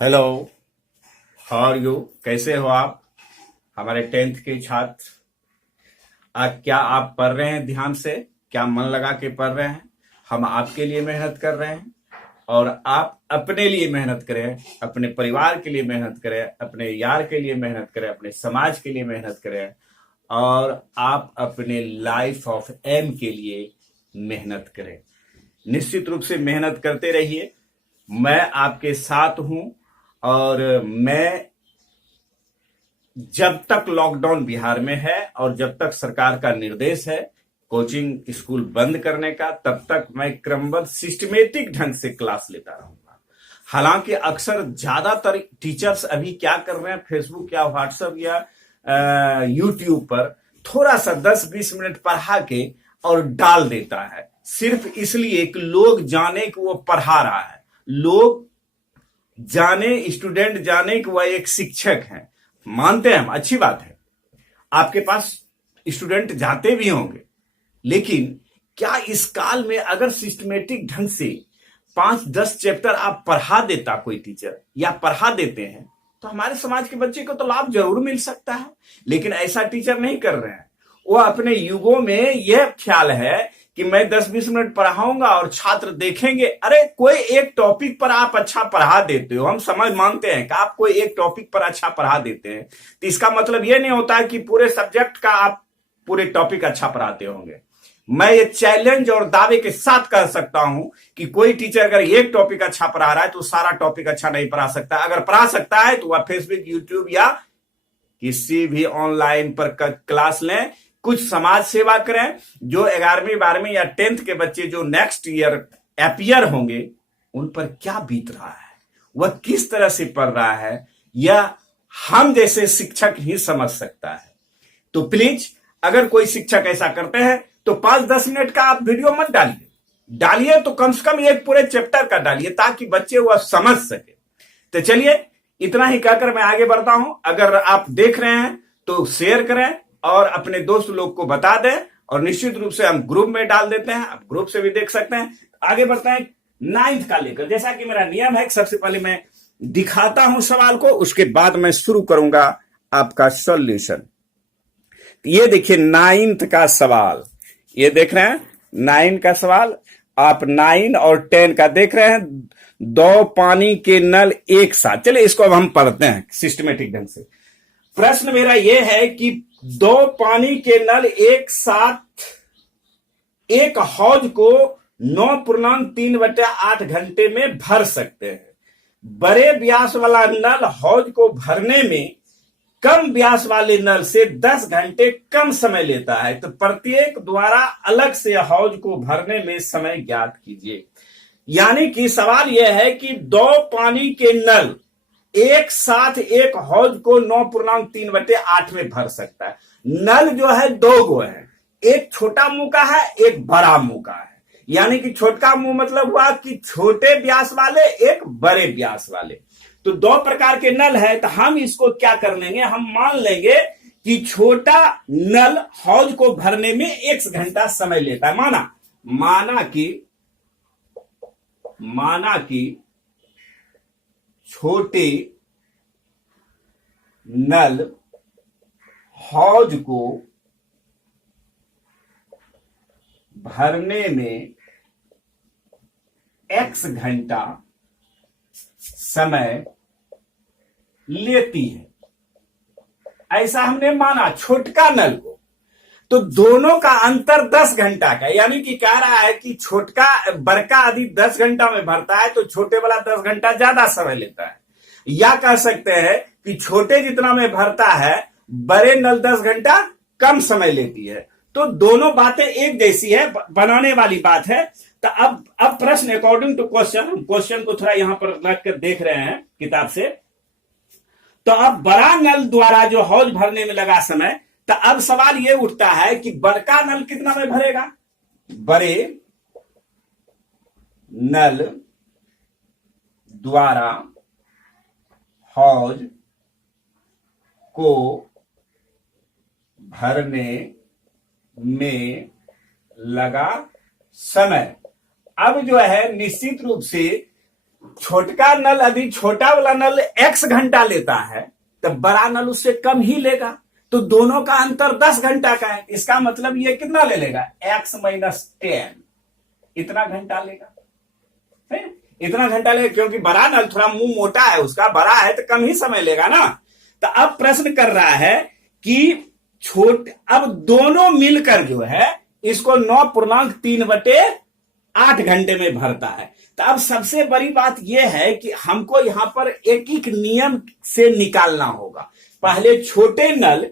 Hello, how are you? कैसे हो आप हमारे 10th के छात्र? क्या आप पढ़ रहे हैं ध्यान से? क्या मन लगा के पढ़ रहे हैं? हम आपके लिए मेहनत कर रहे हैं और आप अपने लिए मेहनत करें, अपने परिवार के लिए मेहनत करें, अपने यार के लिए मेहनत करें, अपने समाज के लिए मेहनत करें और आप अपने लाइफ ऑफ एम के लिए मेहनत करें। निश्चित रूप से मेहनत करते रहिए। मैं आपके साथ हूं और मैं जब तक लॉकडाउन बिहार में है और जब तक सरकार का निर्देश है कोचिंग स्कूल बंद करने का, तब तक मैं क्रमबद्ध सिस्टमेटिक ढंग से क्लास लेता रहूंगा। हालांकि अक्सर ज्यादातर टीचर्स अभी क्या कर रहे हैं, फेसबुक या व्हाट्सएप या यूट्यूब पर थोड़ा सा 10-20 मिनट पढ़ा के और डाल देता है, सिर्फ इसलिए कि लोग जाने कि वो पढ़ा रहा है, लोग जाने, स्टूडेंट जाने कि वह एक शिक्षक है। मानते हैं हम, अच्छी बात है, आपके पास स्टूडेंट जाते भी होंगे, लेकिन क्या इस काल में अगर सिस्टमेटिक ढंग से 5-10 चैप्टर आप पढ़ा देता कोई टीचर या पढ़ा देते हैं तो हमारे समाज के बच्चे को तो लाभ जरूर मिल सकता है। लेकिन ऐसा टीचर नहीं कर रहे हैं। वो अपने युगों में यह ख्याल है कि मैं 10-20 मिनट पढ़ाऊंगा और छात्र देखेंगे। अरे कोई एक टॉपिक पर आप अच्छा पढ़ा देते हो, हम समझ मानते हैं कि आप कोई एक टॉपिक पर अच्छा पढ़ा देते हैं, तो इसका मतलब यह नहीं होता है कि पूरे सब्जेक्ट का आप पूरे टॉपिक अच्छा पढ़ाते होंगे। मैं ये चैलेंज और दावे के साथ कह सकता हूं कि कोई टीचर अगर एक टॉपिक अच्छा पढ़ा रहा है तो सारा टॉपिक अच्छा नहीं पढ़ा सकता। अगर पढ़ा सकता है तो वह फेसबुक, यूट्यूब या किसी भी ऑनलाइन पर क्लास लें, कुछ समाज सेवा करें। जो 11वीं 12वीं या 10th के बच्चे जो नेक्स्ट ईयर अपीयर होंगे उन पर क्या बीत रहा है, वह किस तरह से पढ़ रहा है, यह हम जैसे शिक्षक ही समझ सकता है। तो प्लीज, अगर कोई शिक्षक ऐसा करते हैं तो 5-10 मिनट का आप वीडियो मत डालिए तो कम से कम एक पूरे चैप्टर का डालिए ताकि बच्चे वह समझ सके। तो चलिए, इतना ही कहकर मैं आगे बढ़ता हूं। अगर आप देख रहे हैं तो शेयर करें और अपने दोस्त लोग को बता दें, और निश्चित रूप से हम ग्रुप में डाल देते हैं, आप ग्रुप से भी देख सकते हैं। आगे बढ़ते हैं 9th का लेकर। जैसा कि मेरा नियम है, सबसे पहले मैं दिखाता हूं सवाल को, उसके बाद मैं शुरू करूंगा आपका सॉल्यूशन। ये देखिए 9th का सवाल, ये देख रहे हैं 9 का सवाल। आप 9 और 10 का देख रहे हैं। 2 पानी के नल एक साथ, चलिए इसको अब हम पढ़ते हैं सिस्टमेटिक ढंग से। प्रश्न मेरा यह है कि 2 पानी के नल एक साथ एक हौज को 9.3/8 घंटे में भर सकते हैं। बड़े व्यास वाला नल हौज को भरने में कम व्यास वाले नल से 10 घंटे कम समय लेता है, तो प्रत्येक द्वारा अलग से हौज को भरने में समय ज्ञात कीजिए। यानी कि सवाल यह है कि 2 पानी के नल एक साथ एक हौज को 9.3/8 में भर सकता है। नल जो है 2 गो है, एक छोटा मुंह का है, एक बड़ा मुंह का है। यानी कि छोटा मुंह मतलब हुआ कि छोटे व्यास वाले, एक बड़े व्यास वाले। तो 2 प्रकार के नल है, तो हम इसको क्या कर लेंगे, हम मान लेंगे कि छोटा नल हौज को भरने में 1 घंटा समय लेता है। माना कि छोटे नल हौज को भरने में x घंटा समय लेती है, ऐसा हमने माना छोटका नल को। तो दोनों का अंतर 10 घंटा का, यानी कि कह रहा है कि बड़का यदि 10 घंटा में भरता है तो छोटे वाला 10 घंटा ज्यादा समय लेता है। या कह सकते हैं कि छोटे जितना में भरता है, बड़े नल 10 घंटा कम समय लेती है। तो दोनों बातें एक जैसी है, बनाने वाली बात है। तो अब प्रश्न अकॉर्डिंग टू क्वेश्चन, हम क्वेश्चन को थोड़ा यहां पर रख कर देख रहे हैं किताब से। तो अब बड़ा नल द्वारा जो हौज भरने में लगा समय, तो अब सवाल ये उठता है कि बड़का नल कितना में भरेगा। बड़े नल द्वारा हौज को भरने में लगा समय। अब जो है निश्चित रूप से छोटका नल यदि छोटा वाला नल x घंटा लेता है तो बड़ा नल उससे कम ही लेगा, तो दोनों का अंतर 10 घंटा का है। इसका मतलब ये कितना ले लेगा, x माइनस 10, इतना घंटा लेगा, है? इतना घंटा लेगा, क्योंकि बड़ा नल थोड़ा मुंह मोटा है उसका, बड़ा है तो कम ही समय लेगा ना। तो अब प्रश्न कर रहा है कि अब दोनों मिलकर जो है इसको 9.3/8 घंटे में भरता है। तो अब सबसे बड़ी बात यह है कि हमको यहां पर एक एक नियम से निकालना होगा। पहले छोटे नल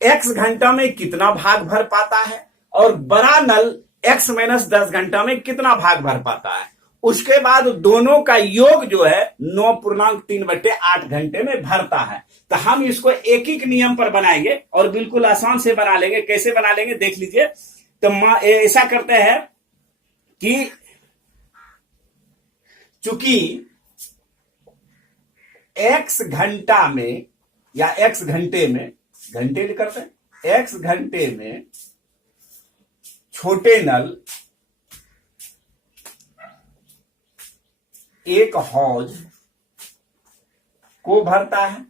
x घंटा में कितना भाग भर पाता है और बड़ा नल x माइनस 10 घंटा में कितना भाग भर पाता है, उसके बाद दोनों का योग जो है 9.3/8 घंटे में भरता है। तो हम इसको एक एक नियम पर बनाएंगे और बिल्कुल आसान से बना लेंगे। कैसे बना लेंगे देख लीजिए। तो ऐसा करते हैं कि चूंकि x घंटा में या x घंटे में, घंटे करते हैं, x घंटे में छोटे नल एक हौज को भरता है।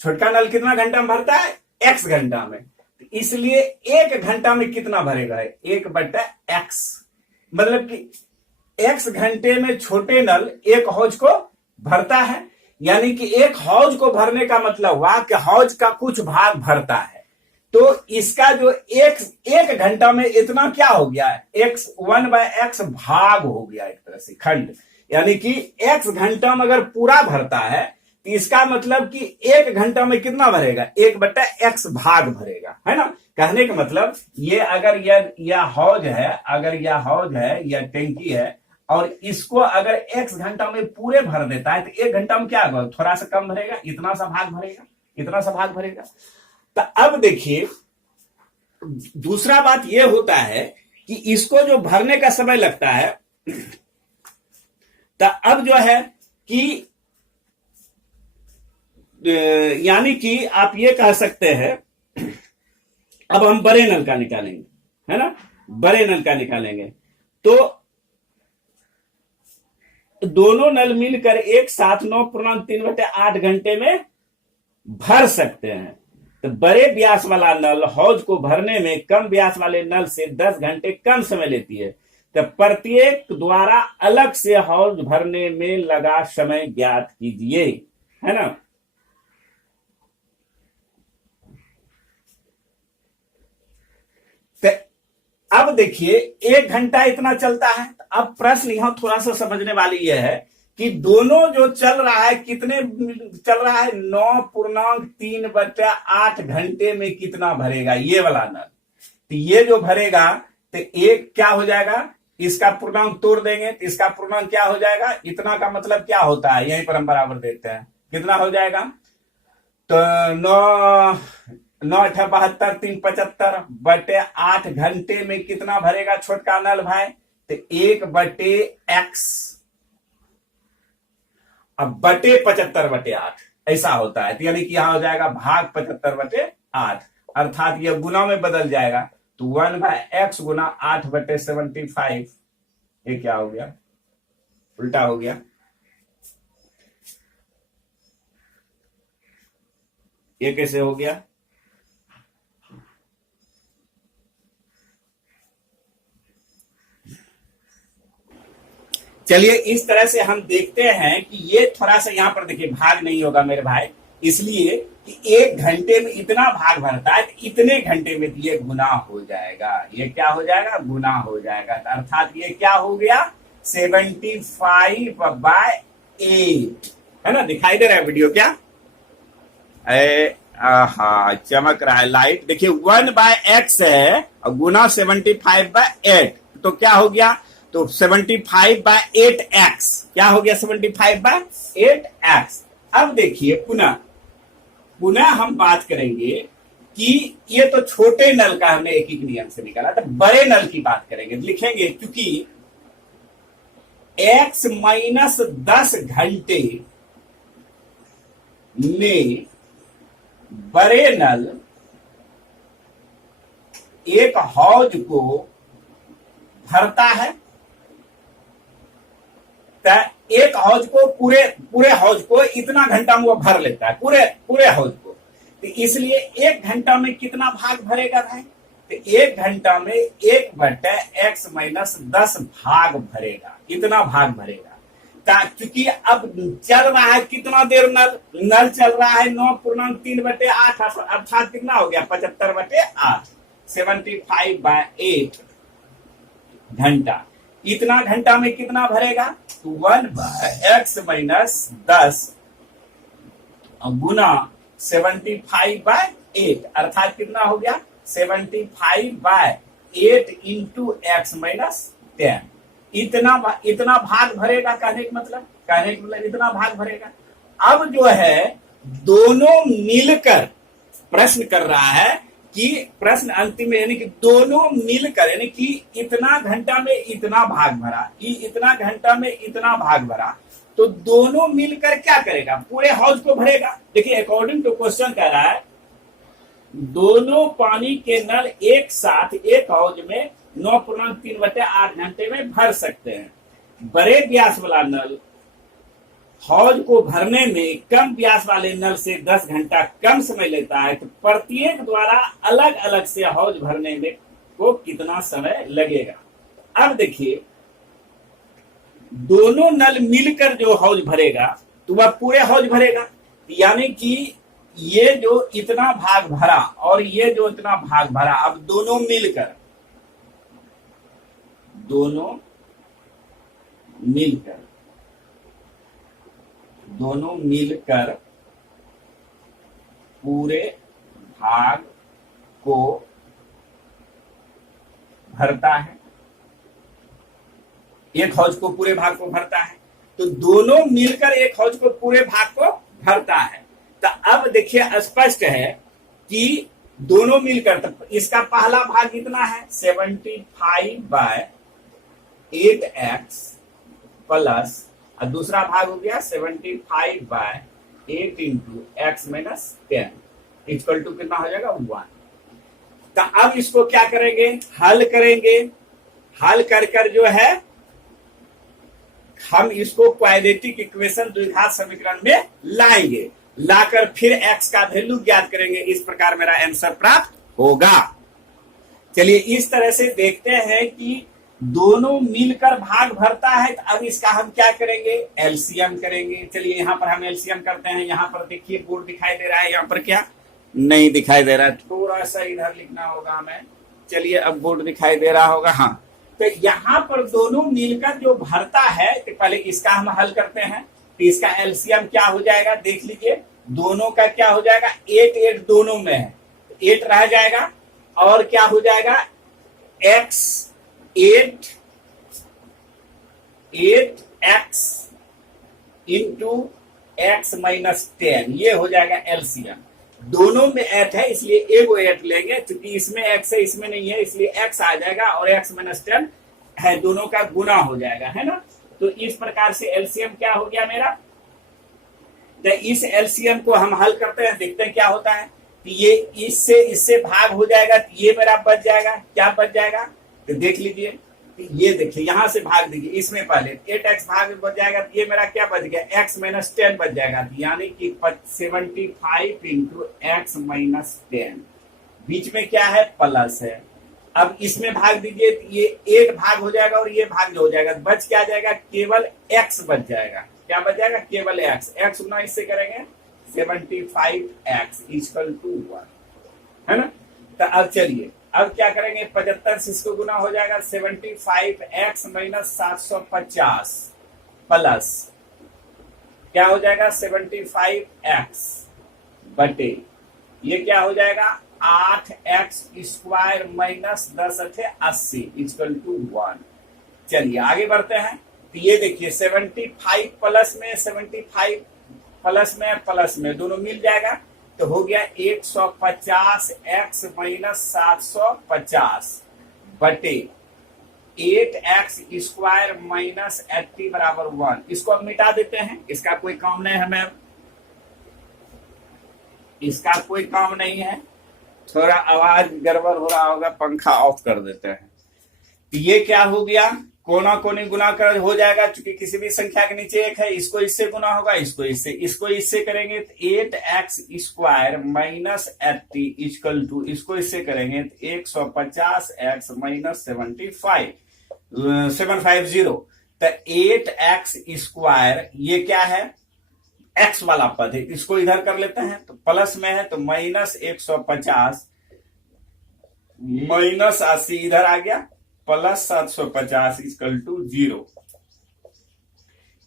छोटका नल कितना घंटा में भरता है, x घंटा में, इसलिए 1 घंटा में कितना भरेगा, 1/x, मतलब कि x घंटे में छोटे नल एक हौज को भरता है। यानी कि एक हौज को भरने का मतलब हुआ कि हौज का कुछ भाग भरता है। तो इसका जो एक घंटा में इतना क्या हो गया है, x1/x भाग हो गया, एक तरह से खंड। यानी कि x घंटा में अगर पूरा भरता है तो इसका मतलब कि 1 घंटा में कितना भरेगा, 1/x भाग भरेगा, है ना। कहने का मतलब ये अगर यह हौज है, अगर यह हौज है, यह टैंकी है, और इसको अगर x घंटा में पूरे भर देता है तो 1 घंटा में क्या होगा, थोड़ा सा कम भरेगा, इतना सा भाग भरेगा, इतना सा भाग भरेगा। तो अब देखिए दूसरा बात यह होता है कि इसको जो भरने का समय लगता है, तो अब जो है कि यानी कि आप ये कह सकते हैं, अब हम बड़े नल का निकालेंगे, है ना, बड़े नल का निकालेंगे, तो दोनों नल मिलकर एक साथ 9.3/8 घंटे में भर सकते हैं। तो बड़े व्यास वाला नल हौज को भरने में कम व्यास वाले नल से 10 घंटे कम समय लेती है। तो प्रत्येक द्वारा अलग से हौज भरने में लगा समय ज्ञात कीजिए, है ना। तो अब देखिए 1 घंटा इतना चलता है। अब प्रश्न यहां थोड़ा सा समझने वाली यह है कि दोनों जो चल रहा है कितने चल रहा है, 9.3/8 घंटे में कितना भरेगा ये वाला नल। तो ये जो भरेगा तो एक क्या हो जाएगा, इसका पूर्णांक तोड़ देंगे तो इसका पूर्णांक क्या हो जाएगा, इतना का मतलब क्या होता है, यहीं पर हम बराबर देखते हैं कितना हो जाएगा। तो 9×8 = 375/8 घंटे में कितना भरेगा छोटका नल भाई, तो 1/x, अब बटे 75/8 ऐसा होता है। तो यानी कि यहां हो जाएगा भाग 75/8, अर्थात यह गुना में बदल जाएगा। तो 1/x गुना 8/75, ये क्या हो गया, उल्टा हो गया। ये कैसे हो गया, चलिए इस तरह से हम देखते हैं कि ये थोड़ा सा यहां पर देखिए भाग नहीं होगा मेरे भाई, इसलिए कि 1 घंटे में इतना भाग भरता है, तो इतने घंटे में ये गुना हो जाएगा, ये क्या हो जाएगा, गुना हो जाएगा। अर्थात ये क्या हो गया, 75/8, है ना। दिखाई दे रहा है वीडियो क्या, हाँ चमक रहा है लाइट। देखिए 1/x है और गुना 75/8, तो क्या हो गया, तो 75/8x, क्या हो गया 75/8x। अब देखिए पुनः हम बात करेंगे कि ये तो छोटे नल का हमने एक एक नियम से निकाला, तो बड़े नल की बात करेंगे। लिखेंगे क्योंकि x माइनस 10 घंटे में बड़े नल एक हौज को भरता है, एक हौज को पूरे हौज को इतना घंटा में वो भर लेता है, पूरे हौज को। तो इसलिए 1 घंटा में कितना भाग भरेगा भाई? तो 1 घंटा में 1/x-10 भाग भरेगा, इतना भाग भरेगा। क्योंकि अब चल रहा है कितना देर नल चल रहा है 9.3/8, अर्थात कितना हो गया 75/8, 75/8 घंटा। इतना घंटा में कितना भरेगा? 1/x-10 गुना 75/8, अर्थात कितना हो गया 75/8 इंटू x-10। इतना भाग भरेगा, कहने का मतलब इतना भाग भरेगा। अब जो है दोनों मिलकर प्रश्न कर रहा है कि प्रश्न अंतिम में, यानी कि दोनों मिलकर, यानी कि इतना घंटा में इतना भाग भरा, इतना घंटा में इतना भाग भरा, तो दोनों मिलकर क्या करेगा? पूरे हौज को भरेगा। देखिए अकॉर्डिंग टू क्वेश्चन कह रहा है दोनों पानी के नल एक साथ एक हौज में 9.3/8 घंटे में भर सकते हैं। बड़े व्यास वाला नल हौज को भरने में कम व्यास वाले नल से 10 घंटा कम समय लेता है, तो प्रत्येक द्वारा अलग अलग से हौज भरने में को कितना समय लगेगा? अब देखिए दोनों नल मिलकर जो हौज भरेगा तो वह पूरे हौज भरेगा, यानी कि ये जो इतना भाग भरा और ये जो इतना भाग भरा, अब दोनों मिलकर पूरे भाग को भरता है, एक हौज को पूरे भाग को भरता है। तो दोनों मिलकर एक हौज को पूरे भाग को भरता है। तो अब देखिए स्पष्ट है कि दोनों मिलकर, तो इसका पहला भाग कितना है 75/8x प्लस, और दूसरा भाग हो गया 75/8 इंटू x-10 इक्वल टू कितना हो जाएगा 1। तो अब इसको क्या करेंगे? हल करेंगे। हल कर जो है हम इसको क्वाड्रेटिक इक्वेशन द्विघात समीकरण में लाएंगे, लाकर फिर x का वैल्यू ज्ञात करेंगे। इस प्रकार मेरा आंसर प्राप्त होगा। चलिए इस तरह से देखते हैं कि दोनों मिलकर भाग भरता है। तो अब इसका हम क्या करेंगे? एलसीएम करेंगे। चलिए यहां पर हम एलसीएम करते हैं। यहां पर देखिए बोर्ड दिखाई दे रहा है, यहां पर क्या नहीं दिखाई दे रहा है, थोड़ा सा इधर लिखना होगा हमें। चलिए अब बोर्ड दिखाई दे रहा होगा। हाँ, तो यहां पर दोनों मिलकर जो भरता है, तो पहले इसका हम हल करते हैं। तो इसका एलसीएम क्या हो जाएगा देख लीजिए। दोनों का क्या हो जाएगा 8 दोनों में है, 8 रह जाएगा और क्या हो जाएगा x 8x इंटू x-10, ये हो जाएगा एलसीएम। दोनों में 8 है इसलिए एगो 8 लेंगे, क्योंकि इसमें x है इसमें नहीं है, इसलिए x आ जाएगा और x-10 है, दोनों का गुना हो जाएगा, है ना। तो इस प्रकार से एलसीएम क्या हो गया मेरा। तो इस एलसीएम को हम हल करते हैं, देखते हैं क्या होता है। तो ये इससे भाग हो जाएगा, तो ये मेरा बच जाएगा। क्या बच जाएगा तो देख लीजिए। तो ये देखिए यहां से भाग दीजिए, इसमें पहले 8x भाग बच जाएगा, तो ये मेरा क्या बच गया x-10 बच जाएगा, यानी कि 75 इंटू x-10। बीच में क्या है प्लस है। अब इसमें भाग दीजिए, तो ये 8 भाग हो जाएगा और ये भाग हो जाएगा, बच क्या जाएगा केवल x बच जाएगा। क्या बच जाएगा केवल x गुना इससे करेंगे 75x इक्वल टू 1, है ना। तो अब चलिए अब क्या करेंगे 75 से इसको गुना हो जाएगा 75x-750 प्लस क्या हो जाएगा 75x बटे ये क्या हो जाएगा 8x square minus 10×80 equal to 1। चलिए आगे बढ़ते हैं। तो ये देखिए 75 प्लस में दोनों मिल जाएगा, तो हो गया 150x-750 बटे 8x स्क्वायर माइनस 80 बराबर 1। इसको अब मिटा देते हैं, इसका कोई काम नहीं हमें, इसका कोई काम नहीं है। थोड़ा आवाज गड़बड़ हो रहा होगा, पंखा ऑफ कर देते हैं। तो ये क्या हो गया कोना कोनी गुना कर हो जाएगा, चूंकि किसी भी संख्या के नीचे एक है, इसको इससे गुना होगा, इसको इससे करेंगे तो 8x square minus 80 equal to, इसको इससे करेंगे तो 150x माइनस 750, तो 8x स्क्वायर ये क्या है, x वाला पद है, इसको इधर कर लेते हैं तो प्लस में है तो माइनस 150 माइनस 80 इधर आ गया plus 750 equal to 0।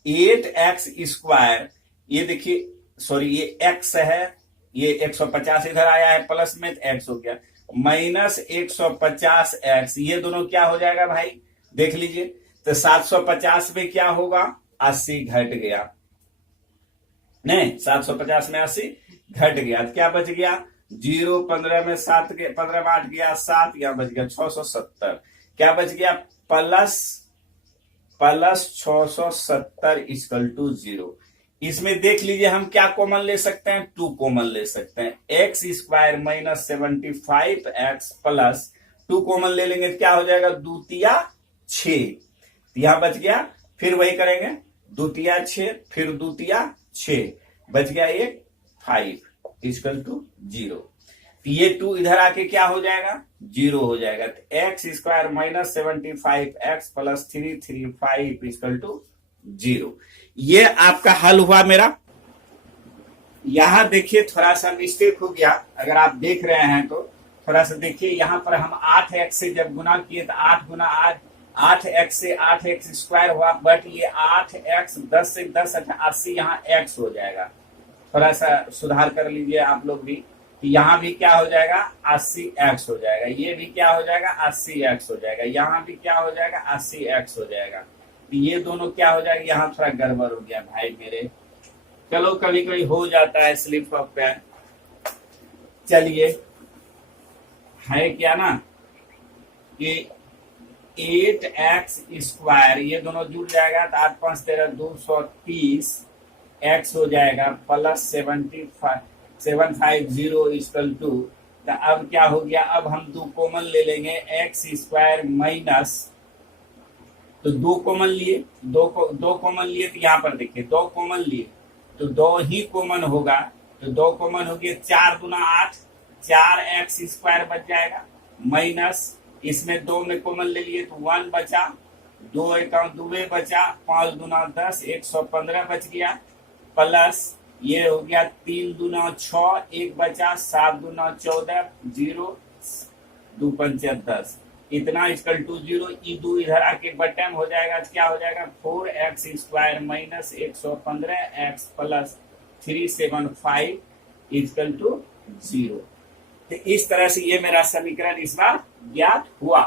8x square, ये देखिए सॉरी ये x है, ये 150 इधर आया है प्लस में तो x हो गया, माइनस 150x, ये दोनों क्या हो जाएगा भाई देख लीजिए, तो 750 में क्या होगा 80 घट गया, नहीं 750 में 80 घट गया तो क्या बच गया 0, 15 में 7 के 15 में 8 गया 7, यहां बच गया 670, क्या बच गया प्लस 670 इक्वल टू 0। इसमें देख लीजिए हम क्या कॉमन ले सकते हैं, 2 कॉमन ले सकते हैं, x square minus 75x plus 2 common ले लेंगे तो क्या हो जाएगा 2 तिया 6, यहां बच गया, फिर वही करेंगे 2 तिया 6, फिर 2 तिया 6, बच गया 1 5 इक्वल टू 0। ये 2 इधर आके क्या हो जाएगा 0 हो जाएगा, तो x square minus 75x plus 335 equal to 0। ये आपका हल हुआ मेरा। यहां देखिए थोड़ा सा मिस्टेक हो गया, अगर आप देख रहे हैं तो थोड़ा सा देखिए, यहां पर हम 8x से जब गुना किए तो 8 गुना 8x से 8x स्क्वायर हुआ, बट ये 8x 10 से 10 80, यहाँ x हो जाएगा, थोड़ा सा सुधार कर लीजिए आप लोग भी, यहां भी क्या हो जाएगा 80x हो जाएगा, ये भी क्या हो जाएगा 80x हो जाएगा, यहां भी क्या हो जाएगा 80x हो जाएगा, तो ये दोनों क्या हो जाएगा, यहाँ थोड़ा गड़बड़ हो गया भाई मेरे, चलो कभी कभी हो जाता है स्लिप ऑफ पेन। चलिए है क्या ना कि 8x स्क्वायर ये दोनों जुड़ जाएगा तो 8 5 13 230 x हो जाएगा प्लस 750 इक्वल टू, तो अब क्या हो गया, अब हम 2 कॉमन ले लेंगे, एक्स स्क्वायर माइनस, तो 2 कॉमन लिए, 2 कॉमन लिए तो यहाँ पर देखिए 2 कॉमन लिए तो 2 ही कॉमन होगा, तो 2 कॉमन हो गया 4 गुना 8, 4x स्क्वायर बच जाएगा, माइनस इसमें 2 में कॉमन ले लिए तो 1 बचा, 2 एकाउंट 2 बचा, 5 गुना 10 115 बच गया, प्लस ये हो गया 3 गुना 6 1 बचा, 7 गुना 14 0 2 5 10, इतना इक्वल टू 0, ई 2 इधर आके बटन हो जाएगा, क्या हो जाएगा 4x square minus 115x plus 375 equal to 0। तो इस तरह से ये मेरा समीकरण इस बार ज्ञात हुआ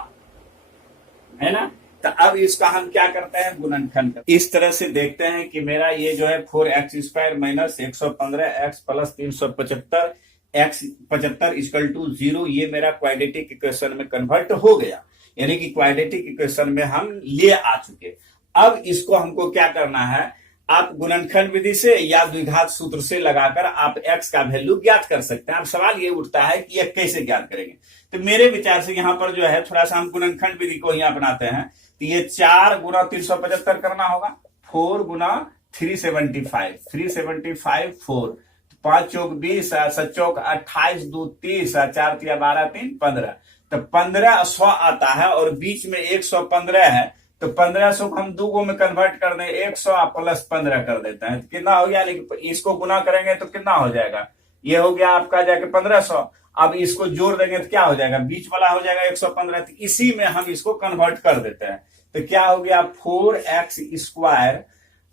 है ना। तो अब इसका हम क्या करते हैं गुणनखंड करते हैं। इस तरह से देखते हैं कि मेरा ये जो है 4x square minus 115x plus 375 x 75 equal to 0, ये मेरा क्वाड्रेटिक इक्वेशन में कन्वर्ट हो गया, यानी कि क्वाड्रेटिक इक्वेशन में हम ले आ चुके। अब इसको हमको क्या करना है, आप गुणनखंड विधि से या द्विघात सूत्र से लगाकर आप x का वैल्यू ज्ञात कर सकते हैं। अब सवाल ये उठता है कि यह कैसे ज्ञात करेंगे, तो मेरे विचार से यहाँ पर जो है थोड़ा सा हम गुणनखंड विधि को ही अपनाते हैं, तो ये 4 गुना 375 करना होगा, 4 गुना 375 4, 5 चौक 20, 7 चौक 28, 2 30, 4 तिया 12 3 15, तो 1500 आता है और बीच में 115 है, तो 1500 को हम 2 में कन्वर्ट कर दें, 100 प्लस 15 कर देते हैं, तो कितना हो गया, इसको गुना करेंगे तो कितना हो जाएगा, ये हो गया आपका जाके 1500। अब इसको जोड़ देंगे तो क्या हो जाएगा, बीच वाला हो जाएगा 115, तो इसी में हम इसको कन्वर्ट कर देते हैं, तो क्या हो गया 4x स्क्वायर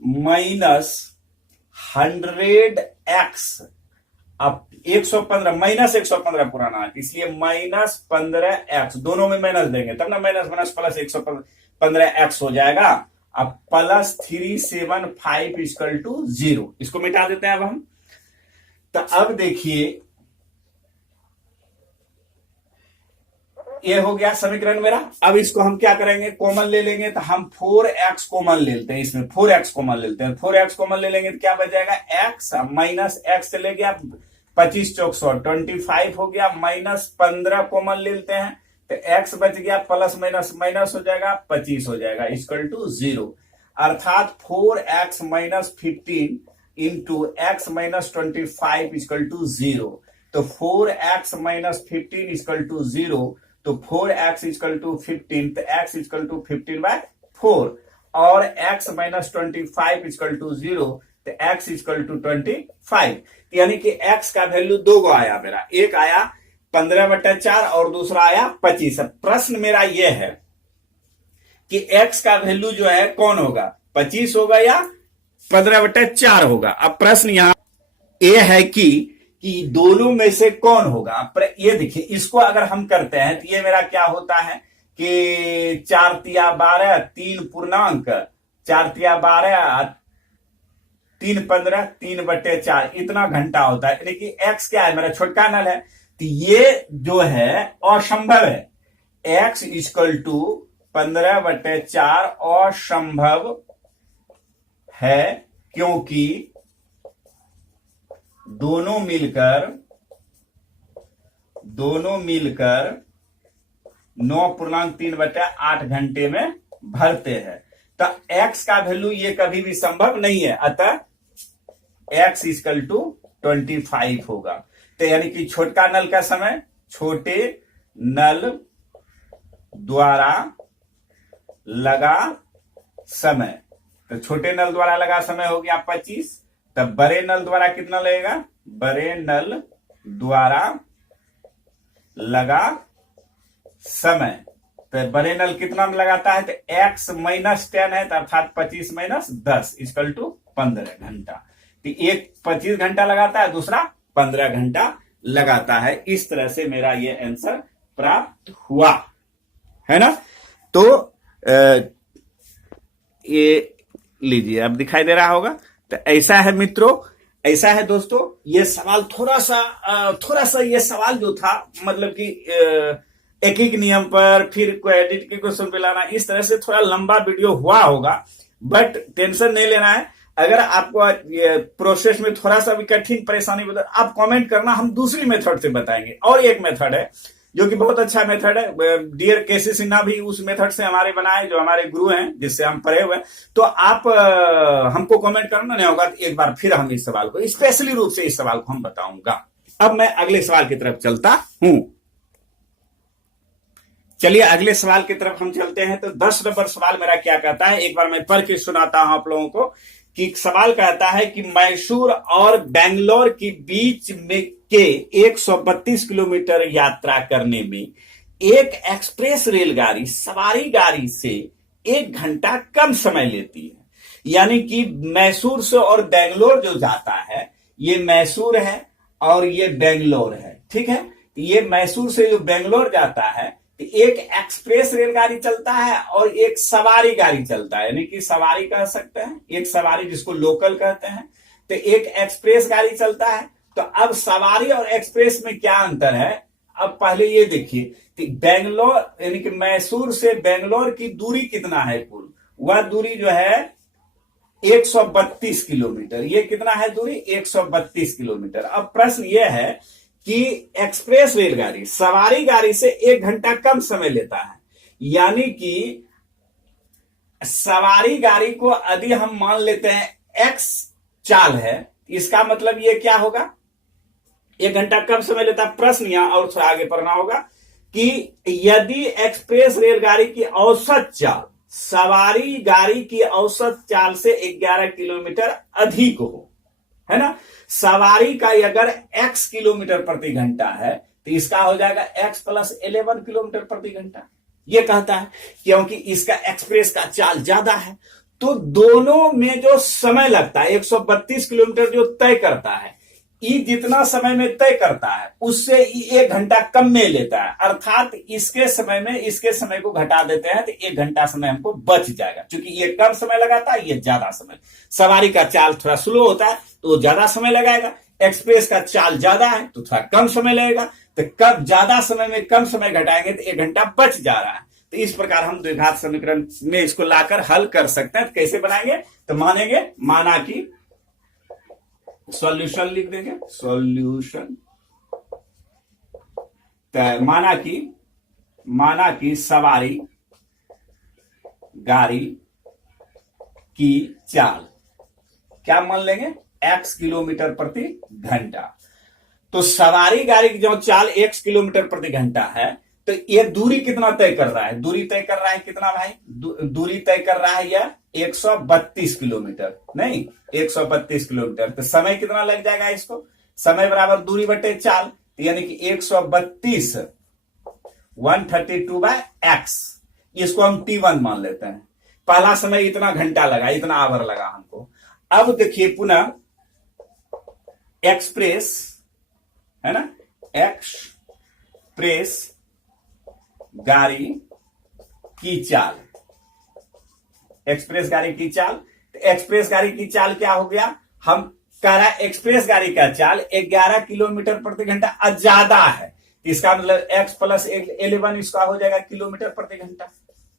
माइनस 100x, अब 115 माइनस 115 पुराना है, इसलिए माइनस 15x, दोनों में माइनस देंगे तब ना माइनस माइनस प्लस 115x हो जाएगा, अब प्लस 375 इक्वल टू 0, इसको मिटा देते हैं अब हम। तो अब देखिए ये हो गया समीकरण मेरा। अब इसको हम क्या करेंगे, कॉमन ले लेंगे, तो हम 4x कॉमन ले लेते हैं, इसमें 4x कॉमन ले लेते हैं, 4x कॉमन ले लेंगे तो क्या बच जाएगा x माइनस x चले गया, 25 चौक 100 25 हो गया, माइनस 15 कॉमन ले लेते हैं तो x बच गया, प्लस माइनस माइनस हो जाएगा, 25 हो जाएगा, इक्वल टू 0। अर्थात 4x minus 15 into x minus 25 equal to 0। तो 4x माइनस 15 इक्वल टू 0, तो 4x इक्वल टू 15, तो x इक्वल टू 15/4, और x माइनस 25 इक्वल टू 0, तो x इक्वल टू 25। यानी कि x का वैल्यू दो गो आया मेरा, एक आया 15/4 और दूसरा आया 25। प्रश्न मेरा यह है कि x का वैल्यू जो है कौन होगा, 25 होगा या 15/4 होगा। अब प्रश्न यहां यह है कि दोनों में से कौन होगा। ये देखिए, इसको अगर हम करते हैं तो ये मेरा क्या होता है कि 4 तिया 12, 3 पूर्णांक, 4 तिया 12, 3 15, 3/4, इतना घंटा होता है। यानी कि x क्या है, मेरा छोटका नल है, तो ये जो है असंभव है। x इक्वल टू 15/4 असंभव है, क्योंकि दोनों मिलकर 9.3/8 घंटे में भरते हैं। तो x का वैल्यू ये कभी भी संभव नहीं है, अतः x इक्वल टू 25 होगा। तो यानी कि छोटका नल का समय, छोटे नल द्वारा लगा समय, तो छोटे नल द्वारा लगा समय हो गया 25। तब बड़े नल द्वारा कितना लगेगा, बड़े नल द्वारा लगा समय, तो बड़े नल कितना में लगाता है, तो x माइनस 10 है, तो अर्थात 25 माइनस 10 इक्वल टू 15 घंटा। तो एक 25 घंटा लगाता है, दूसरा 15 घंटा लगाता है। इस तरह से मेरा ये आंसर प्राप्त हुआ है ना। तो ये लीजिए, अब दिखाई दे रहा होगा। तो ऐसा है मित्रों, ऐसा है दोस्तों, ये सवाल थोड़ा सा ये सवाल जो था, मतलब कि एक एक नियम पर फिर क्वेडिट के क्वेश्चन पे लाना, इस तरह से थोड़ा लंबा वीडियो हुआ होगा, बट टेंशन नहीं लेना है। अगर आपको ये प्रोसेस में थोड़ा सा भी कठिन परेशानी बता, आप कमेंट करना, हम दूसरी मेथड से बताएंगे। और एक मेथड है जो कि बहुत अच्छा मेथड है, डियर केसी सिन्हा भी उस मेथड से हमारे बनाए, जो हमारे गुरु हैं, जिससे हम पढ़े हुए हैं। तो आप हमको कमेंट करना नहीं होगा, तो एक बार फिर हम इस सवाल को, स्पेशली रूप से इस सवाल को हम बताऊंगा। अब मैं अगले सवाल की तरफ चलता हूं। चलिए अगले सवाल की तरफ हम चलते हैं। तो 10 नंबर सवाल मेरा क्या कहता है, एक बार मैं पढ़ के सुनाता हूं आप लोगों को। कि सवाल कहता है कि मैसूर और बेंगलोर के बीच में के 132 किलोमीटर यात्रा करने में एक एक्सप्रेस रेलगाड़ी सवारी गाड़ी से 1 घंटा कम समय लेती है। यानी कि मैसूर से और बेंगलोर जो जाता है, ये मैसूर है और ये बेंगलोर है, ठीक है। ये मैसूर से जो बेंगलोर जाता है, एक एक्सप्रेस रेलगाड़ी चलता है और एक सवारी गाड़ी चलता है, यानी कि सवारी कह सकते हैं, एक सवारी जिसको लोकल कहते हैं, तो एक एक्सप्रेस गाड़ी चलता है। तो अब सवारी और एक्सप्रेस में क्या अंतर है, अब पहले ये देखिए कि बेंगलोर यानी कि मैसूर से बेंगलोर की दूरी कितना है कुल, वह दूरी जो है 132 किलोमीटर। ये कितना है दूरी, 132 किलोमीटर। अब प्रश्न यह है कि एक्सप्रेस रेलगाड़ी सवारी गाड़ी से 1 घंटा कम समय लेता है। यानी कि सवारी गाड़ी को यदि हम मान लेते हैं x चाल है, इसका मतलब ये क्या होगा, 1 घंटा कम समय लेता है। प्रश्न यहां और थोड़ा आगे पढ़ना होगा कि यदि एक्सप्रेस रेलगाड़ी की औसत चाल सवारी गाड़ी की औसत चाल से 11 किलोमीटर अधिक हो, है ना। सवारी का अगर x किलोमीटर प्रति घंटा है, तो इसका हो जाएगा x प्लस 11 किलोमीटर प्रति घंटा। ये कहता है क्योंकि इसका एक्सप्रेस का चाल ज्यादा है। तो दोनों में जो समय लगता है, 132 किलोमीटर जो तय करता है, ये जितना समय में तय करता है उससे 1 घंटा कम में लेता है। अर्थात इसके समय में इसके समय को घटा देते हैं तो 1 घंटा समय हमको बच जाएगा। क्योंकि ये कम समय लगाता है, ये ज्यादा समय। सवारी का चाल थोड़ा स्लो होता है तो ज्यादा समय लगाएगा, एक्सप्रेस का चाल ज्यादा है तो थोड़ा कम समय लगेगा। तो कब ज्यादा समय में कम समय घटाएंगे तो 1 घंटा बच जा रहा है। तो इस प्रकार हम द्विघात समीकरण में इसको लाकर हल कर सकते हैं। तो कैसे बनाएंगे, तो मानेंगे, माना कि सॉल्यूशन लिख देंगे, सॉल्यूशन। माना कि माना कि सवारी गाड़ी की चाल, क्या मान लेंगे, x किलोमीटर प्रति घंटा। तो सवारी गाड़ी की जो चाल x किलोमीटर प्रति घंटा है, तो ये दूरी कितना तय कर रहा है, दूरी तय कर रहा है कितना भाई, दूरी तय कर रहा है यह 132 किलोमीटर, नहीं 132 किलोमीटर। तो समय कितना लग जाएगा इसको, समय बराबर दूरी बटे चाल, तो यानी कि 132 132/x, इसको हम t1 मान लेते हैं। पहला समय इतना घंटा लगा, इतना आवर लगा हमको। अब देखिए पुनः एक्सप्रेस है ना, एक्सप्रेस गाड़ी की चाल, एक्सप्रेस गाड़ी की चाल। तो एक्सप्रेस गाड़ी की चाल क्या हो गया, हम कह रहा है एक्सप्रेस गाड़ी का चाल 11 किलोमीटर प्रति घंटा ज्यादा है, इसका मतलब x प्लस 11 इसका हो जाएगा किलोमीटर प्रति घंटा,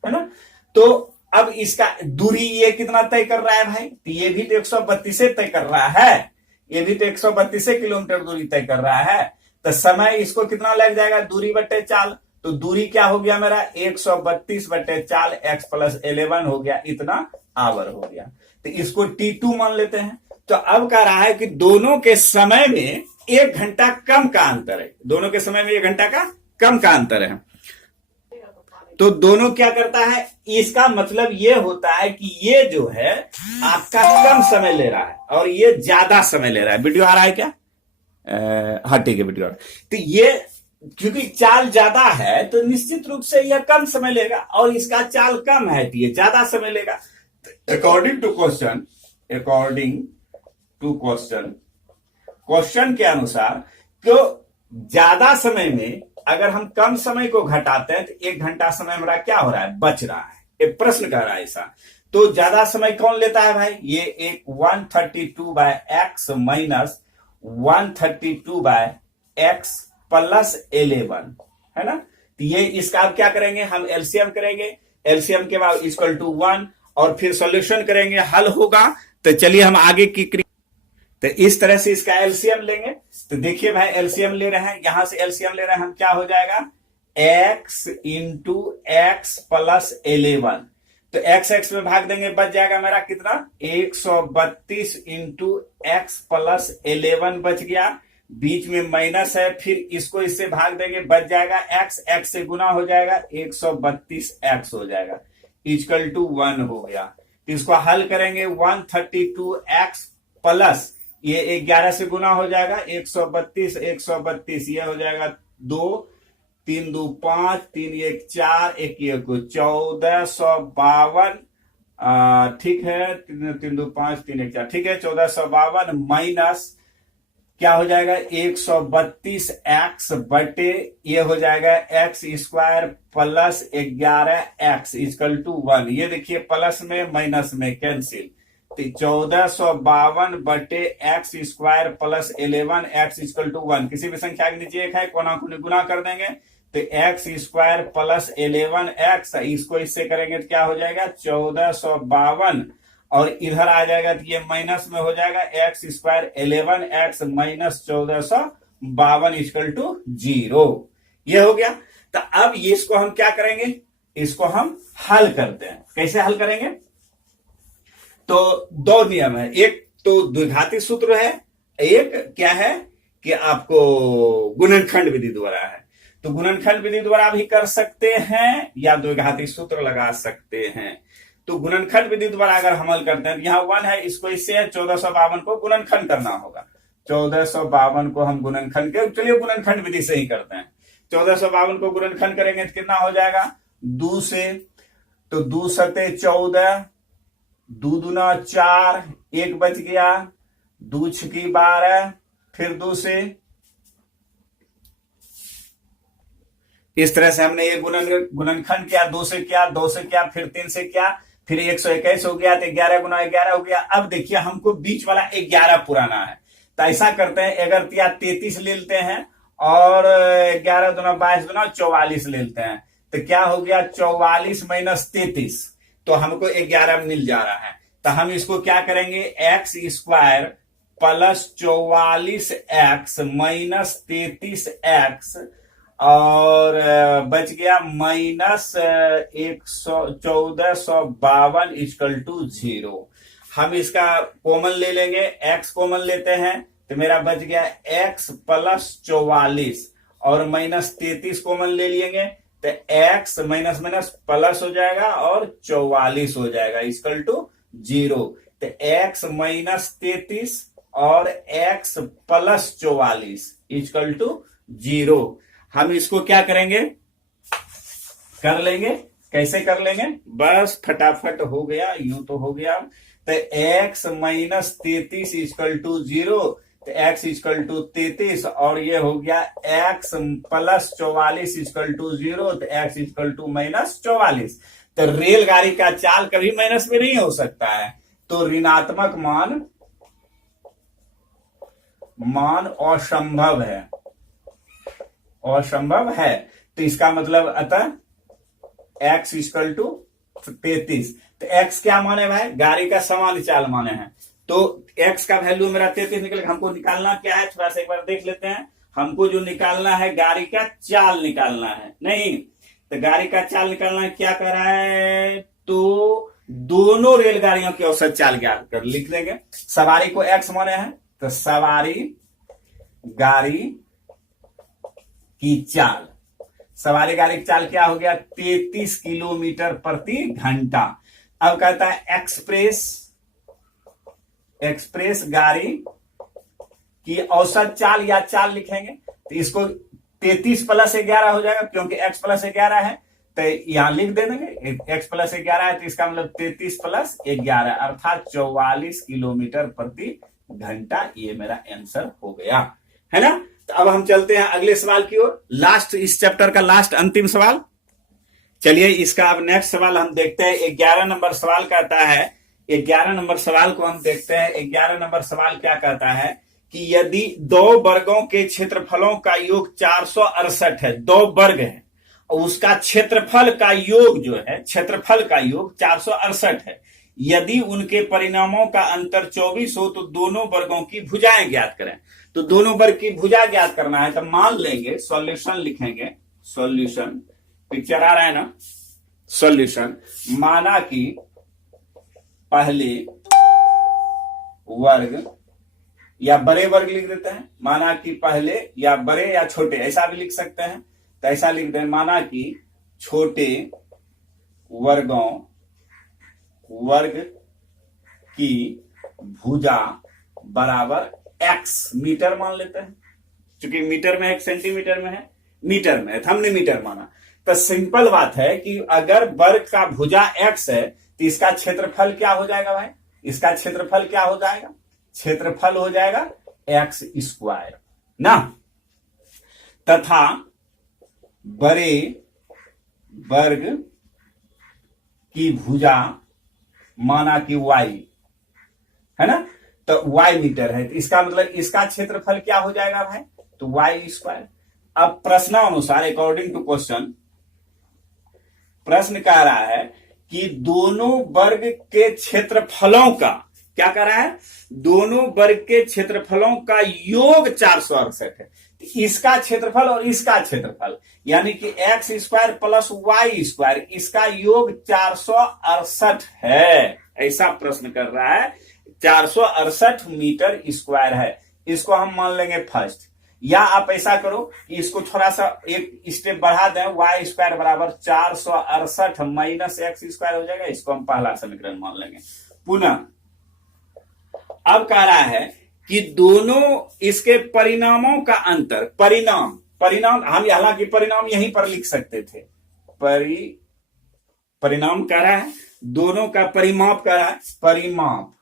है ना। तो अब इसका दूरी ये कितना तय कर रहा है भाई, तो ये भी तो 132 तय कर रहा है, ये भी तो 132 किलोमीटर दूरी तय कर रहा है। तो समय इसको कितना लग जाएगा, दूरी बटे चाल, तो दूरी क्या हो गया मेरा 132 बटे चाल, x प्लस 11 हो गया, इतना आवर हो गया। तो इसको t2 मान लेते हैं। तो अब कह रहा है कि दोनों के समय में 1 घंटा कम का अंतर है, दोनों के समय में 1 घंटा का कम का अंतर है। तो दोनों क्या करता है, इसका मतलब ये होता है कि ये जो है आपका कम समय ले रहा है और ये ज्यादा समय ले रहा है। वीडियो आ रहा है क्या, हाँ ठीक है वीडियो आ रहा है। तो ये क्योंकि चाल ज्यादा है तो निश्चित रूप से यह कम समय लेगा, और इसका चाल कम है तो ये ज्यादा समय लेगा। According to question, according to question, question के अनुसार क्यों ज्यादा समय में अगर हम कम समय को घटाते हैं तो 1 घंटा समय हमारा क्या हो रहा है, बच रहा है। एक प्रश्न कर रहा है ऐसा, तो ज्यादा समय कौन लेता है भाई, ये एक 132/x माइनस 132/x प्लस 11 है ना। तो ये इसका अब क्या करेंगे, हम एलसीएम करेंगे, एलसीएम के बाद इक्वल टू 1 और फिर सॉल्यूशन करेंगे, हल होगा। तो चलिए हम आगे की तो इस तरह से इसका एलसीएम लेंगे। तो देखिए भाई एलसीएम ले रहे हैं, यहां से एलसीएम ले रहे हैं हम, क्या हो जाएगा x इंटू एक्स प्लस 11। तो x में भाग देंगे, बच जाएगा मेरा कितना 132 इंटू एक्स प्लस 11 बच गया, बीच में माइनस है, फिर इसको इससे भाग देंगे, बच जाएगा x से गुना हो जाएगा 132x हो जाएगा, इक्वल टू 1 हो गया। तो इसको हल करेंगे 132x प्लस ये 11 से गुना हो जाएगा 132, 132 ये हो जाएगा 2, 3 2 5, 3 1 4, 1 1 1452, ठीक है, 3 2 5 3 1 4, ठीक है 1452 माइनस क्या हो जाएगा 132x बटे ये हो जाएगा x square plus 11x equal to 1। ये देखिए प्लस में माइनस में कैंसिल, तो 1452 बटे x square plus 11x equal to 1। किसी भी संख्या के नीचे एक है, कोना को गुना कर देंगे, तो एक्स स्क्वायर प्लस 11x, इसको इससे करेंगे तो क्या हो जाएगा 1452, और इधर आ जाएगा तो ये माइनस में हो जाएगा x square 11x minus 1452 equal to 0। ये हो गया। तो अब इसको हम क्या करेंगे, इसको हम हल करते हैं। कैसे हल करेंगे, तो 2 नियम है, एक तो द्विघाती सूत्र है, एक क्या है कि आपको गुणनखंड विधि द्वारा है। तो गुणनखंड विधि द्वारा भी कर सकते हैं या द्विघाती सूत्र लगा सकते हैं। तो गुणनखंड विधि द्वारा अगर हम हल करते हैं तो यहाँ 1 है, इसको इससे 1452 को गुणनखंड करना होगा। 1452 को हम गुणनखंड के, चलिए गुणनखंड विधि से ही करते हैं। 1452 को गुणनखंड करेंगे तो कितना हो जाएगा 2 से, तो 2 सते 14, 2 दूना 4, 1 बच गया, 2 छकी 12, फिर 2 से, इस तरह से हमने ये गुणनखंड किया, 2 से किया, 2 से किया, फिर 3 से किया, फिर 121 हो गया, तो 11 गुना 11 हो गया। अब देखिए हमको बीच वाला 11 पुराना है, तो ऐसा करते हैं, अगर 33 ले लेते हैं और 11 दूना 22 दूना 44 ले लेते हैं, तो क्या हो गया 44 माइनस 33, तो हमको 11 मिल जा रहा है। तो हम इसको क्या करेंगे, x square plus 44x minus 33x और बच गया -1452 इक्वल टू 0। हम इसका कॉमन ले लेंगे, एक्स कॉमन लेते हैं तो मेरा बच गया x प्लस 44 और -33 कॉमन ले लेंगे तो x माइनस माइनस प्लस हो जाएगा और 44 हो जाएगा इक्वल टू 0। तो x -33 और x प्लस 44 इक्वल टू 0। हम इसको क्या करेंगे, कर लेंगे, कैसे कर लेंगे, बस फटाफट हो गया, यूं तो हो गया। तो x -33 इक्वल टू 0, तो x इक्वल टू 33 और ये हो गया x प्लस 44 इक्वल टू 0, तो x इक्वल टू -44। तो रेलगाड़ी का चाल कभी माइनस में नहीं हो सकता है, तो ऋणात्मक मान असंभव है, असंभव है। तो इसका मतलब अतः x इक्वल टू 33। तो x क्या माने भाई, गाड़ी का समान चाल माने हैं, तो x का वैल्यू मेरा 33 निकल। हमको निकालना क्या है, थोड़ा सा एक बार देख लेते हैं। हमको जो निकालना है गाड़ी का चाल निकालना है, नहीं तो गाड़ी का चाल निकालना है, क्या कर रहा है, तो दोनों रेलगाड़ियों की औसत चाल ज्ञात कर लिख देंगे। सवारी को x माने हैं, तो सवारी गाड़ी की चाल, सवारी गाड़ी की चाल क्या हो गया, 33 किलोमीटर प्रति घंटा। अब कहता है एक्सप्रेस गाड़ी की औसत चाल या चाल लिखेंगे, तो इसको 33 प्लस 11 हो जाएगा, क्योंकि x प्लस 11 है तो यहां लिख दे देंगे, x प्लस 11 है तो इसका मतलब 33 प्लस 11 अर्थात 44 किलोमीटर प्रति घंटा। ये मेरा आंसर हो गया, है ना। तो अब हम चलते हैं अगले सवाल की ओर, लास्ट, इस चैप्टर का लास्ट अंतिम सवाल। चलिए इसका अब नेक्स्ट सवाल हम देखते हैं। 11 नंबर सवाल कहता है, 11 नंबर सवाल को हम देखते हैं। 11 नंबर सवाल क्या कहता है कि यदि दो वर्गों के क्षेत्रफलों का योग 468 है, दो वर्ग है और उसका क्षेत्रफल का योग जो है, क्षेत्रफल का योग 468 है, यदि उनके परिणामों का अंतर 24 हो तो दोनों वर्गों की भुजाएं ज्ञात करें। तो दोनों वर्ग की भुजा ज्ञात करना है, तो मान लेंगे सॉल्यूशन लिखेंगे, सॉल्यूशन पिक्चर आ रहा है ना, सॉल्यूशन माना कि पहले वर्ग या बड़े वर्ग लिख देते हैं, माना कि पहले या बड़े या छोटे ऐसा भी लिख सकते हैं, तो ऐसा लिख दें, माना कि छोटे वर्ग की भुजा बराबर x, मीटर मान लेते हैं, क्योंकि मीटर में है, सेंटीमीटर में है, मीटर में है, हमने मीटर माना। तो सिंपल बात है कि अगर वर्ग का भुजा x है तो इसका क्षेत्रफल क्या हो जाएगा भाई, इसका क्षेत्रफल क्या हो जाएगा, क्षेत्रफल हो जाएगा x स्क्वायर ना, तथा बड़े वर्ग की भुजा माना कि y है ना, तो y मीटर है, तो इसका मतलब इसका क्षेत्रफल क्या हो जाएगा भाई, तो y स्क्वायर। अब प्रश्नानुसार अकॉर्डिंग टू क्वेश्चन, प्रश्न कह रहा है कि दोनों वर्ग के क्षेत्रफलों का, क्या कह रहा है, दोनों वर्ग के क्षेत्रफलों का योग 468 है, तो इसका क्षेत्रफल और इसका क्षेत्रफल यानी कि x square plus y square, इसका योग 468 है, ऐसा प्रश्न कर रहा है। 468 मीटर स्क्वायर है, इसको हम मान लेंगे फर्स्ट, या आप ऐसा करो कि इसको थोड़ा सा एक स्टेप बढ़ा दें, y स्क्वायर बराबर 468 माइनस x स्क्वायर हो जाएगा, इसको हम पहला समीकरण मान लेंगे। पुनः अब कह रहा है कि दोनों इसके परिणामों का अंतर, परिणाम हम हालांकि परिणाम यहीं पर लिख सकते थे, परिणाम कह रहा है, दोनों का परिमाप कह रहा है, परिमाप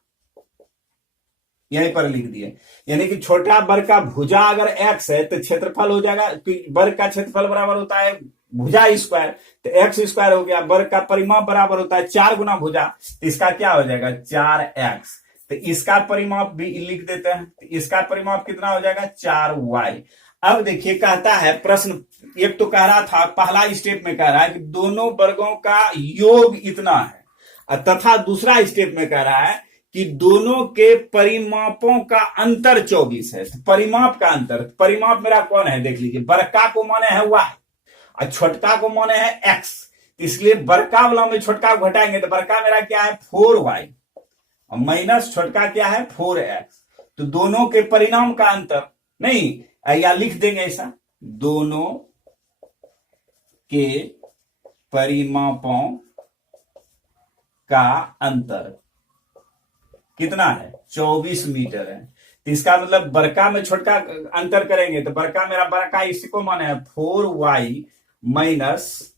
यहीं पर लिख दिए, यानी कि छोटा वर्ग का भुजा अगर x है तो क्षेत्रफल हो जाएगा, वर्ग का क्षेत्रफल बराबर होता है भुजा स्क्वायर, तो x स्क्वायर हो गया, वर्ग का परिमाप बराबर होता है 4 गुना भुजा, तो इसका क्या हो जाएगा 4x, तो इसका परिमाप भी लिख देते हैं, तो इसका परिमाप कितना हो जाएगा 4y। अब देखिए कहता है प्रश्न, एक तो कह रहा था पहला स्टेप में कह रहा है कि दोनों वर्गों का योग इतना है, तथा दूसरा स्टेप में कह रहा है कि दोनों के परिमापों का अंतर 24 है। तो परिमाप का अंतर, परिमाप मेरा कौन है देख लीजिए, बड़का को माने है y और छोटका को माने है x, इसलिए बड़का वाला में छोटका को घटाएंगे तो बड़का मेरा क्या है 4y और माइनस छोटका क्या है 4x। तो दोनों के परिणाम का अंतर नहीं, या लिख देंगे ऐसा, दोनों के परिमापों का अंतर कितना है 24 मीटर है। तो इसका मतलब बड़का में छोटका अंतर करेंगे तो बड़का मेरा बड़का इसी को माने है 4y minus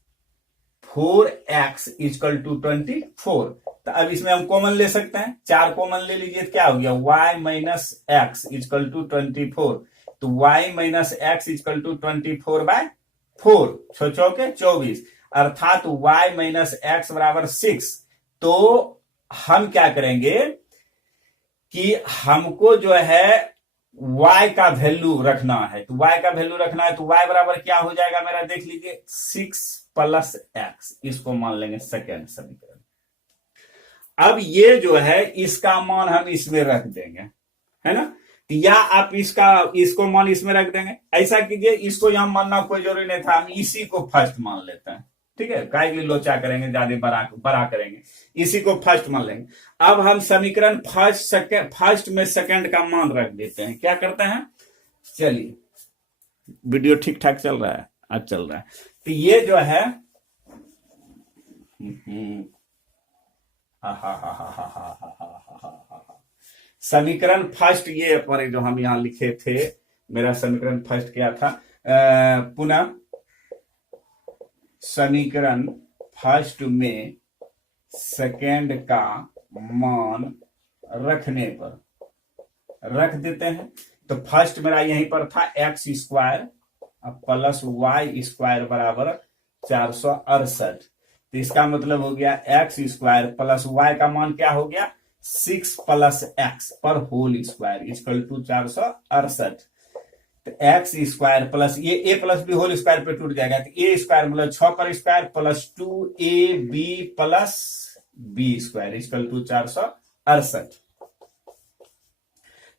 4x equal to 24। तो अब इसमें हम कॉमन ले सकते हैं, 4 कॉमन ले लीजिए तो क्या हो गया y minus x equal to 24। तो y minus x equal to 24/4, 6 चौके 24, अर्थात y माइनस एक्स बराबर 6। तो हम क्या करेंगे कि हमको जो है y का वैल्यू रखना है, तो y का वैल्यू रखना है तो y बराबर क्या हो जाएगा मेरा देख लीजिए 6 प्लस एक्स, इसको मान लेंगे सेकेंड समीकरण। अब ये जो है इसका मान हम इसमें रख देंगे, है ना, या आप इसको मान इसमें रख देंगे, ऐसा कीजिए, इसको यहां मानना कोई जरूरी नहीं था, हम इसी को फर्स्ट मान लेते हैं, ठीक है, काय के लिए लोचा करेंगे, ज्यादा बड़ा करेंगे, इसी को फर्स्ट मान लेंगे। अब हम समीकरण फर्स्ट में सेकंड का मान रख देते हैं, क्या करते हैं, चलिए वीडियो ठीक ठाक चल रहा है, आज चल रहा है। तो ये जो है समीकरण फर्स्ट, ये पर जो हम यहां लिखे थे, मेरा समीकरण फर्स्ट क्या था, पुनः समीकरण फर्स्ट में सेकेंड का मान रखने पर रख देते हैं। तो फर्स्ट मेरा यहीं पर था x square plus y square बराबर 468। तो इसका मतलब हो गया एक्स स्क्वायर प्लस वाई का मान क्या हो गया 6 प्लस एक्स पर होल स्क्वायर इक्वल टू 468। तो एक्स स्क्वायर प्लस ये a plus b whole square पे टूट जाएगा, तो ए स्क्वायर मतलब 6 पर square plus 2ab plus b square equal to 468।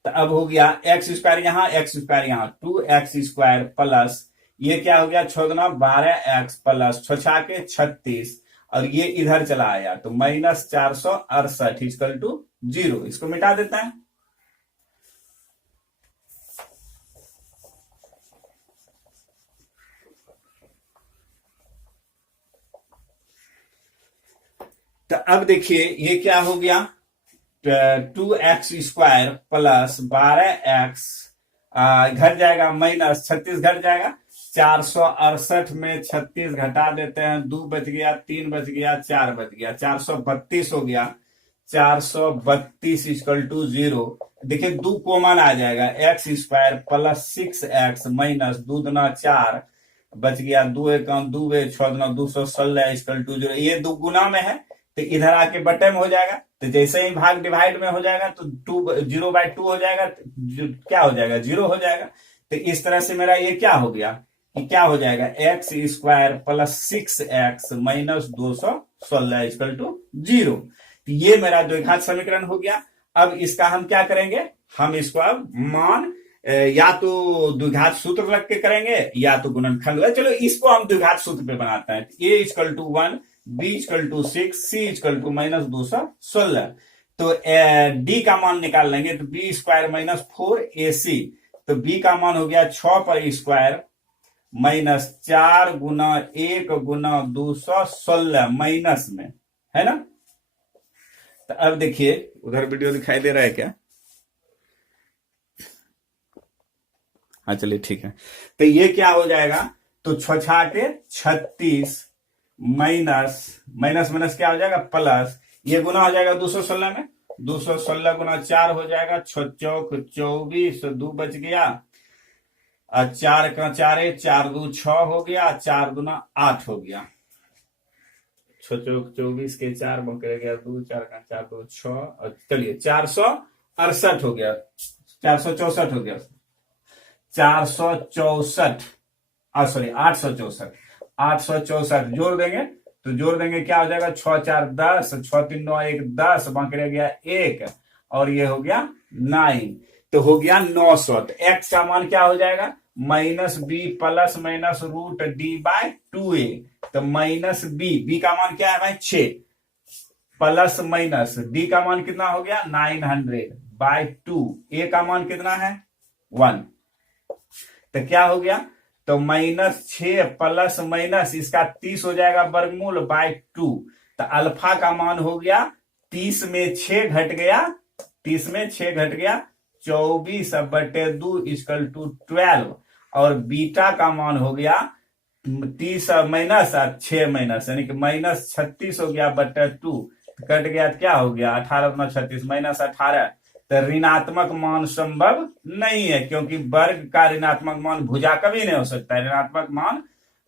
तो अब हो गया एक्स स्क्वायर यहां, एक्स स्क्वायर यहां, 2x स्क्वायर प्लस ये क्या हो गया 6 गुना 12x प्लस 6 के 36 और ये इधर चला आया तो माइनस 468 इक्वल टू 0। इसको मिटा देते हैं, तो अब देखिए ये क्या हो गया 2x स्क्वायर प्लस 12x घट जाएगा माइनस 36 घट जाएगा, 468 में 36 घटा देते हैं, 2 बच गया, 3 बच गया, 4 बच गया, 432 हो गया, 432 इक्वल टू 0। देखिए 2 कॉमन आ जाएगा, x square plus 6x minus 2 दूना 4 बच गया, 2 एक 2 6 दूना 216 इक्वल टू 0। ये 2 गुना में है तो इधर आके बटे में हो जाएगा, तो जैसे ही भाग डिवाइड में हो जाएगा तो 0/2 हो जाएगा, क्या हो जाएगा 0 हो जाएगा। तो इस तरह से मेरा ये क्या हो गया कि क्या हो जाएगा x square plus 6x minus 216 equal to 0। तो ये मेरा द्विघात समीकरण हो गया। अब इसका हम क्या करेंगे, हम इसको अब मान या तो द्विघात सूत्र रख के करेंगे या तो गुणनखंड, चलो इसको हम द्विघात सूत्र पे बनाते हैं। a equal to 1, b equal to 6, c equal to minus 216। तो d का मान निकाल लेंगे तो b स्क्वायर माइनस 4ac, तो b का मान हो गया 6 पर स्क्वायर माइनस 4 गुना 1 गुना 216 माइनस में, है ना। तो अब देखिए उधर वीडियो दिखाई दे रहा है क्या, हाँ चलिए ठीक है। तो ये क्या हो जाएगा तो 6 के 36 माइनस क्या हो जाएगा प्लस, ये गुना हो जाएगा 216 में, 216 गुना 4 हो जाएगा, 6 चौक 24, 2 बच गया, 4 का 4 4 2 6 हो गया, 4 दूना 8 हो गया, 6 चौक 24 के 4 बकरे गया 2, 4 का 4 2 6 और चलिए 468 हो गया, 464 हो गया, 464 सॉरी 864 जोड़ देंगे तो जोड़ देंगे क्या हो जाएगा 6 4 10, 6 3 9 1 10 बाकी रह गया 1 और ये हो गया 9, तो हो गया 900। तो x का मान क्या हो जाएगा, -b plus minus root d by 2a। तो -b का मान क्या है भाई 6, प्लस माइनस d का मान कितना हो गया 900 बाय 2, a का मान कितना है 1। तो क्या हो गया, तो -6 प्लस माइनस इसका 30 हो जाएगा वर्गमूल बाय 2। तो अल्फा का मान हो गया 30 में 6 घट गया, 30 में 6 घट गया 24/2 इक्वल टू 12। और बीटा का मान हो गया 30 माइनस 6 माइनस यानी कि -36 हो गया बटे 2, कट गया क्या हो गया 18 36 -18। तो ऋणात्मक मान संभव नहीं है, क्योंकि वर्ग का ऋणात्मक मान भुजा कभी नहीं हो सकता है। ऋणात्मक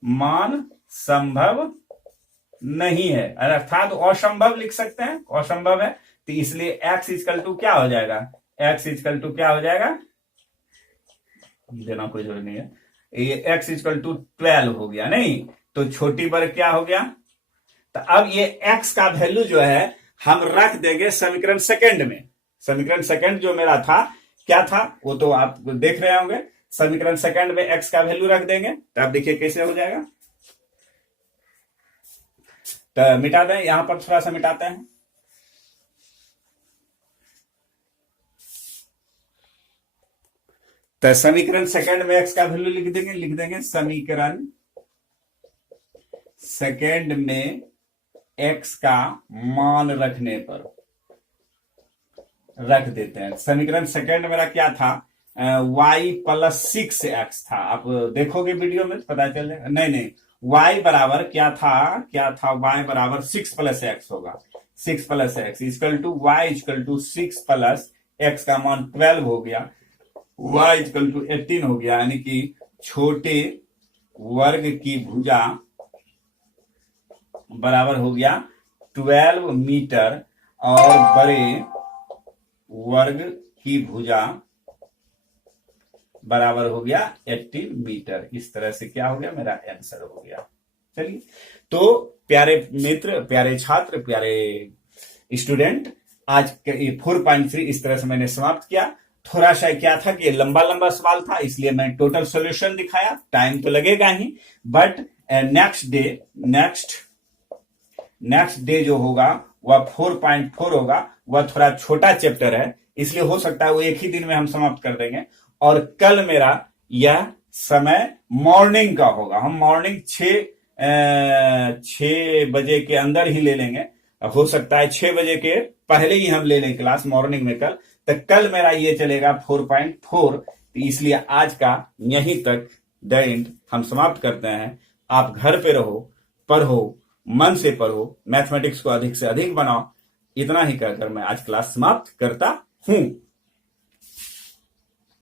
मान संभव नहीं है, अर्थात असंभव लिख सकते हैं, असंभव है। तो इसलिए x इक्वल टू क्या हो जाएगा, x इक्वल टू क्या हो जाएगा, देना कोई जरूरत नहीं है, ये x इक्वल टू 12 हो गया नहीं, तो छोटी वर्ग क्या हो गया। तो अब ये x का वैल्यू जो है हम रख देंगे समीकरण सेकंड में। समीकरण सेकंड जो मेरा था क्या था वो तो आप देख रहे होंगे। समीकरण सेकंड में x का वैल्यू रख देंगे, तो आप देखिए कैसे हो जाएगा। तो मिटा दें, यहां पर थोड़ा सा मिटाते हैं। तो समीकरण सेकंड में x का वैल्यू लिख देंगे समीकरण सेकंड में x का मान रखने पर रख देते हैं। समीकरण सेकंड मेरा क्या था, y प्लस 6x था। आप देखोगे वीडियो में तो पता चल जाएगा। नहीं, y बराबर क्या था y बराबर 6 प्लस x होगा। 6 plus x equal to y equal to 6 plus x का मान 12 हो गया, y इक्वल टू 18 हो गया। यानी कि छोटे वर्ग की भुजा बराबर हो गया 12 मीटर और बड़े वर्ग की भुजा बराबर हो गया 18 मीटर। इस तरह से क्या हो गया, मेरा आंसर हो गया। चलिए, तो प्यारे मित्र, प्यारे छात्र, प्यारे स्टूडेंट, आज के 4.3 इस तरह से मैंने समाप्त किया। थोड़ा सा क्या था कि लंबा सवाल था, इसलिए मैं टोटल सॉल्यूशन दिखाया। टाइम तो लगेगा ही, बट नेक्स्ट डे जो होगा वह 4.4 होगा। वह थोड़ा छोटा चैप्टर है, इसलिए हो सकता है वो एक ही दिन में हम समाप्त कर देंगे। और कल मेरा यह समय मॉर्निंग का होगा। हम मॉर्निंग 6 बजे के अंदर ही ले लेंगे। हो सकता है 6 बजे के पहले ही हम ले लें क्लास मॉर्निंग में कल। तो कल मेरा ये चलेगा 4.4। तो इसलिए आज का यहीं तक द एंड हम समाप्त करते हैं। आप घर पे रहो, पढ़ो, मन से पढ़ो, मैथमेटिक्स को अधिक से अधिक बनाओ। इतना ही कहकर मैं आज क्लास समाप्त करता हूं।